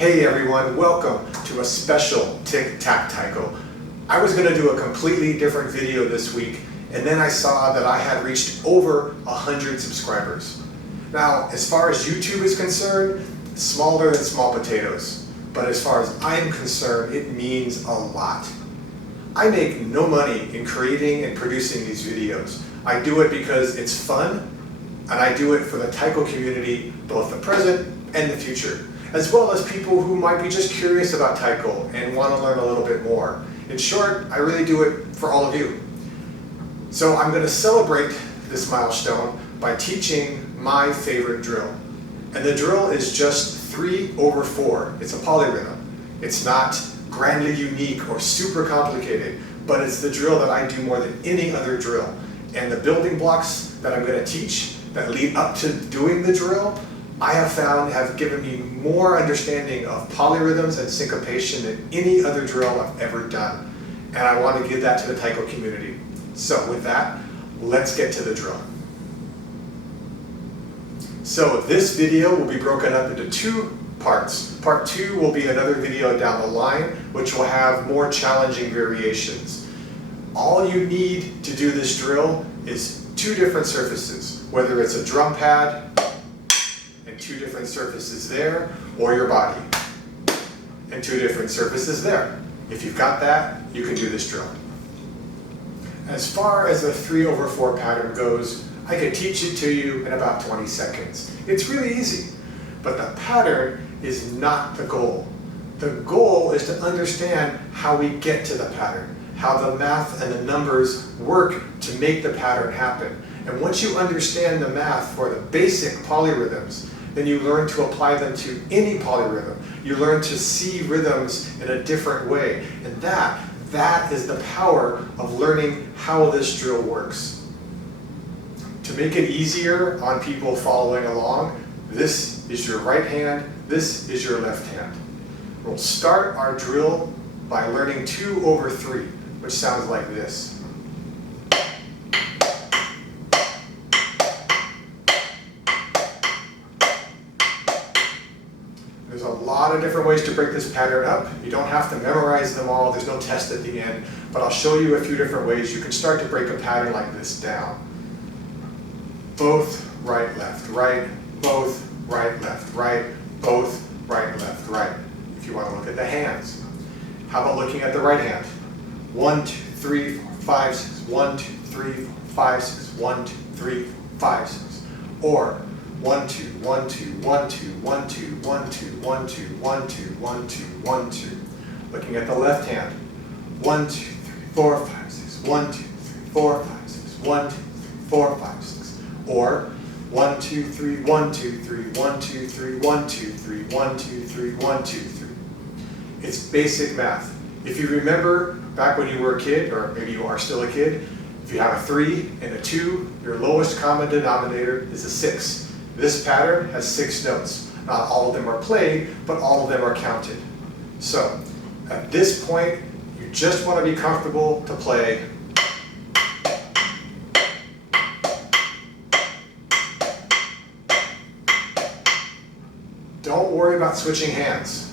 Hey everyone, welcome to a special tic-tac-taiko. I was going to do a completely different video this week, and then I saw that I had reached over 100 subscribers. Now, as far as YouTube is concerned, smaller than small potatoes. But as far as I'm concerned, it means a lot. I make no money in creating and producing these videos. I do it because it's fun, and I do it for the Taiko community, both the present and the future, as well as people who might be just curious about Taiko and want to learn a little bit more. In short, I really do it for all of you. So I'm going to celebrate this milestone by teaching my favorite drill. And the drill is just 3/4. It's a polyrhythm. It's not grandly unique or super complicated, but it's the drill that I do more than any other drill. And the building blocks that I'm going to teach that lead up to doing the drill, I have found have given me more understanding of polyrhythms and syncopation than any other drill I've ever done. And I want to give that to the Taiko community. So with that, let's get to the drill. So this video will be broken up into two parts. Part 2 will be another video down the line, which will have more challenging variations. All you need to do this drill is 2 different surfaces, whether it's a drum pad and 2 different surfaces there, or your body and 2 different surfaces there. If you've got that, you can do this drill. As far as the 3/4 pattern goes, I could teach it to you in about 20 seconds. It's really easy, but the pattern is not the goal. The goal is to understand how we get to the pattern, how the math and the numbers work to make the pattern happen. And once you understand the math for the basic polyrhythms, then you learn to apply them to any polyrhythm. You learn to see rhythms in a different way. And that is the power of learning how this drill works. To make it easier on people following along, this is your right hand, this is your left hand. We'll start our drill by learning 2/3, which sounds like this. There's a lot of different ways to break this pattern up. You don't have to memorize them all, there's no test at the end, but I'll show you a few different ways you can start to break a pattern like this down. Both, right, left, right, both, right, left, right, both, right, left, right. If you want to look at the hands. How about looking at the right hand? 1, 2, 3, 4, 5, 6, 1, 2, 3, 4, 5, 6, 1, 2, 3, 4, 5, 6. Or 1, 2, 1, 2, 1, 2, 1, 2, 1, 2, 1, 2, 1, 2, 1, 2, 1, 2. Looking at the left hand. 1, 2, 3, 4, 5, 6, 1, 2, 3, 4, 5, 6, 1, 2, 3, 4, 5, 6. Or 1, 2, 3, 1, 2, 3, 1, 2, 3, 1, 2, 3, 1, 2, 3, 1, 2, 3. It's basic math. If you remember back when you were a kid, or maybe you are still a kid, if you have a 3 and a 2, your lowest common denominator is a 6. This pattern has 6 notes. Not all of them are played, but all of them are counted. So at this point, you just want to be comfortable to play. Don't worry about switching hands.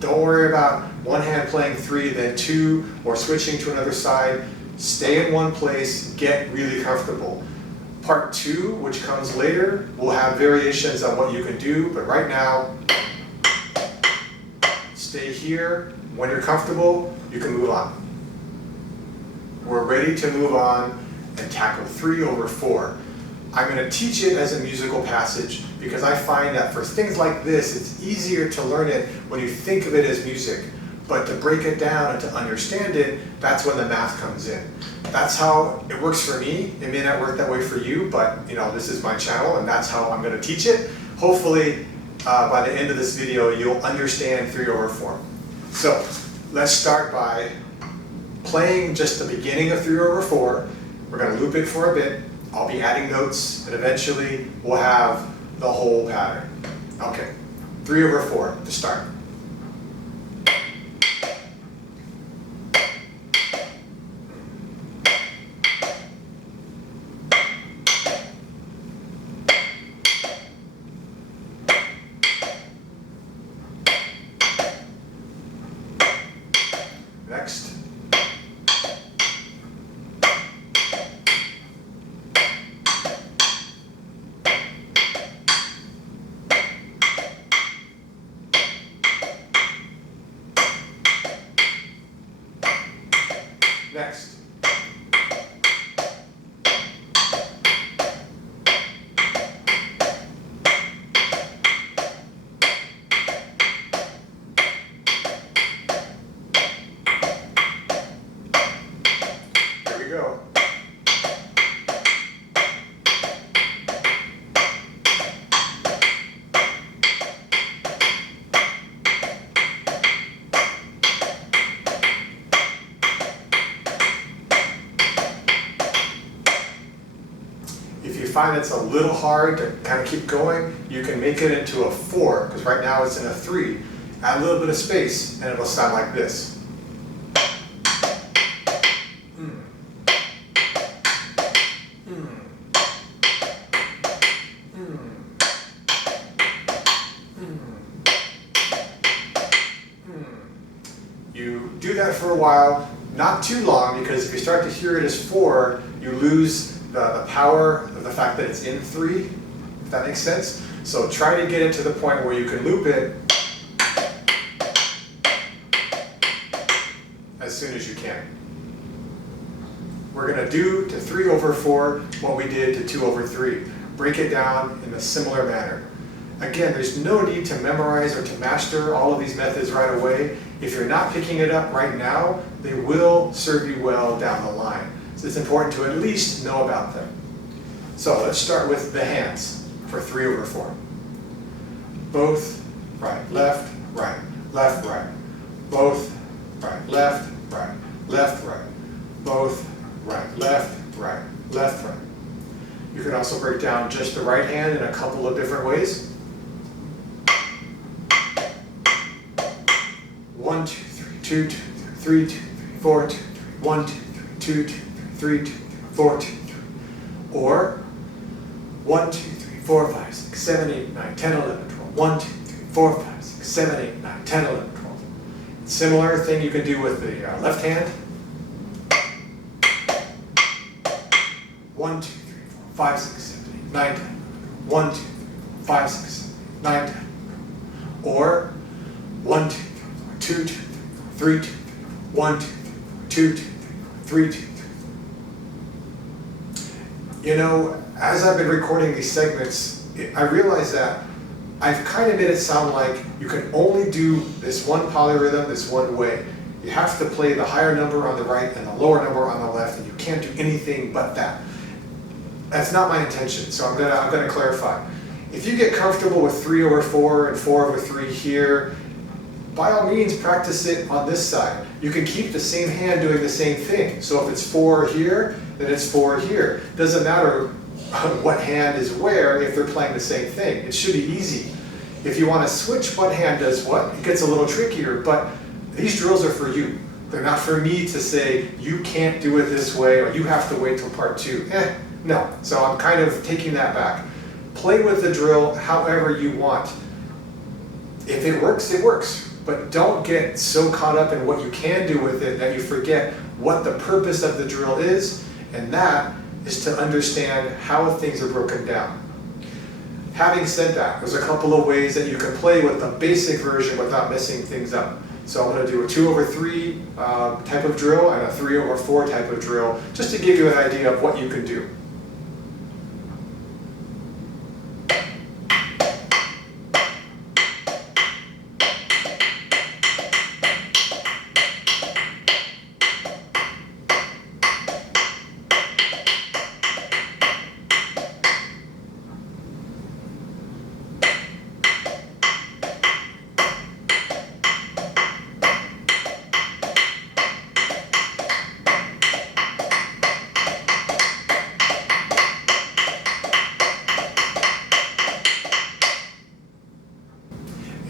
Don't worry about one hand playing 3, then 2, or switching to another side. Stay in one place, get really comfortable. Part 2, which comes later, will have variations on what you can do, but right now, stay here. When you're comfortable, you can move on. We're ready to move on and tackle 3/4. I'm going to teach it as a musical passage because I find that for things like this, it's easier to learn it when you think of it as music. But to break it down and to understand it, that's when the math comes in. That's how it works for me. It may not work that way for you, but this is my channel and that's how I'm going to teach it. Hopefully, by the end of this video, you'll understand 3/4. So let's start by playing just the beginning of 3/4. We're going to loop it for a bit. I'll be adding notes, and eventually we'll have the whole pattern. Okay, 3/4 to start. find it's a little hard to kind of keep going, you can make it into a 4, because right now it's in a 3. Add a little bit of space, and it'll sound like this. You do that for a while, not too long, because if you start to hear it as 4, you lose the power of the fact that it's in 3, if that makes sense. So try to get it to the point where you can loop it as soon as you can. We're going to do to 3/4 what we did to 2/3. Break it down in a similar manner. Again, there's no need to memorize or to master all of these methods right away. If you're not picking it up right now, they will serve you well down the line. So it's important to at least know about them. So let's start with the hands for 3/4. Both, right, left, right, left, right. Both, right, left, right, left, right. Both, right, left, right, left, right. You can also break down just the right hand in a couple of different ways. 1, 2, 3, 2, 2, 3, 2, 3, 4, 2, 3, 1, 2, 3, 2, 2, 3, 2, 4, 2, 3. Or 1, 2, 3, 4, 5, 6, 7, 8, 9, 10, 11, 12. 1, 2, 3, 4, 5, 6, 7, 8, 9, 10, 11, 12. Similar thing you can do with the left hand. 1, 2, 3, 4, 5, 6, 7, 8, 9, 10, 1, 2, 3, 4, 5, 6, 7, 8, 9, 10. Or 1, 2, 3, 4, 2, 2, 3, 4, 3, 2, 3, 1, 2, 3, 4, 2, 2, 3, 3, 2, 3. You know, as I've been recording these segments, I realize that I've kind of made it sound like you can only do this one polyrhythm this one way. You have to play the higher number on the right and the lower number on the left, and you can't do anything but that. That's not my intention, so I'm gonna clarify. If you get comfortable with 3/4 and 4/3 here, by all means practice it on this side. You can keep the same hand doing the same thing. So if it's 4 here, then it's 4 here. Doesn't matter what hand is where if they're playing the same thing. It should be easy. If you want to switch what hand does what, it gets a little trickier, but these drills are for you. They're not for me to say, you can't do it this way, or you have to wait till part 2. No. So I'm kind of taking that back. Play with the drill however you want. If it works, it works. But don't get so caught up in what you can do with it that you forget what the purpose of the drill is, and that is to understand how things are broken down. Having said that, there's a couple of ways that you can play with the basic version without messing things up. So I'm going to do a 2/3 type of drill and a 3/4 type of drill, just to give you an idea of what you can do.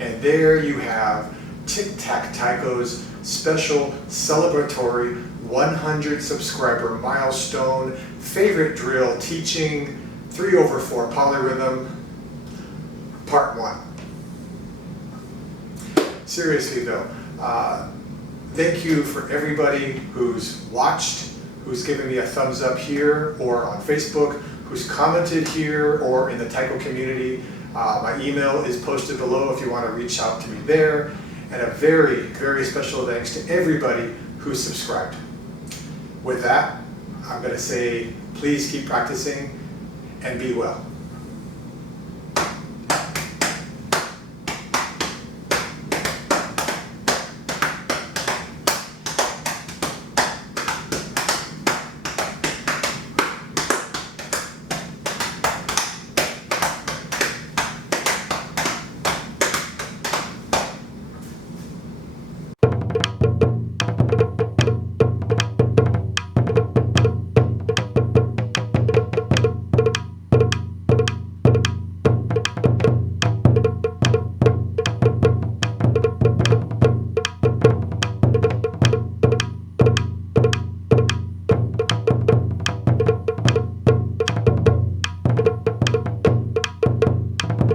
And there you have Tic-Tac-Taiko's special celebratory 100 subscriber milestone favorite drill teaching 3/4 polyrhythm part 1. Seriously though, thank you for everybody who's watched, who's given me a thumbs up here or on Facebook, who's commented here or in the Taiko community. My email is posted below if you want to reach out to me there. And a very, very special thanks to everybody who's subscribed. With that, I'm going to say, please keep practicing and be well.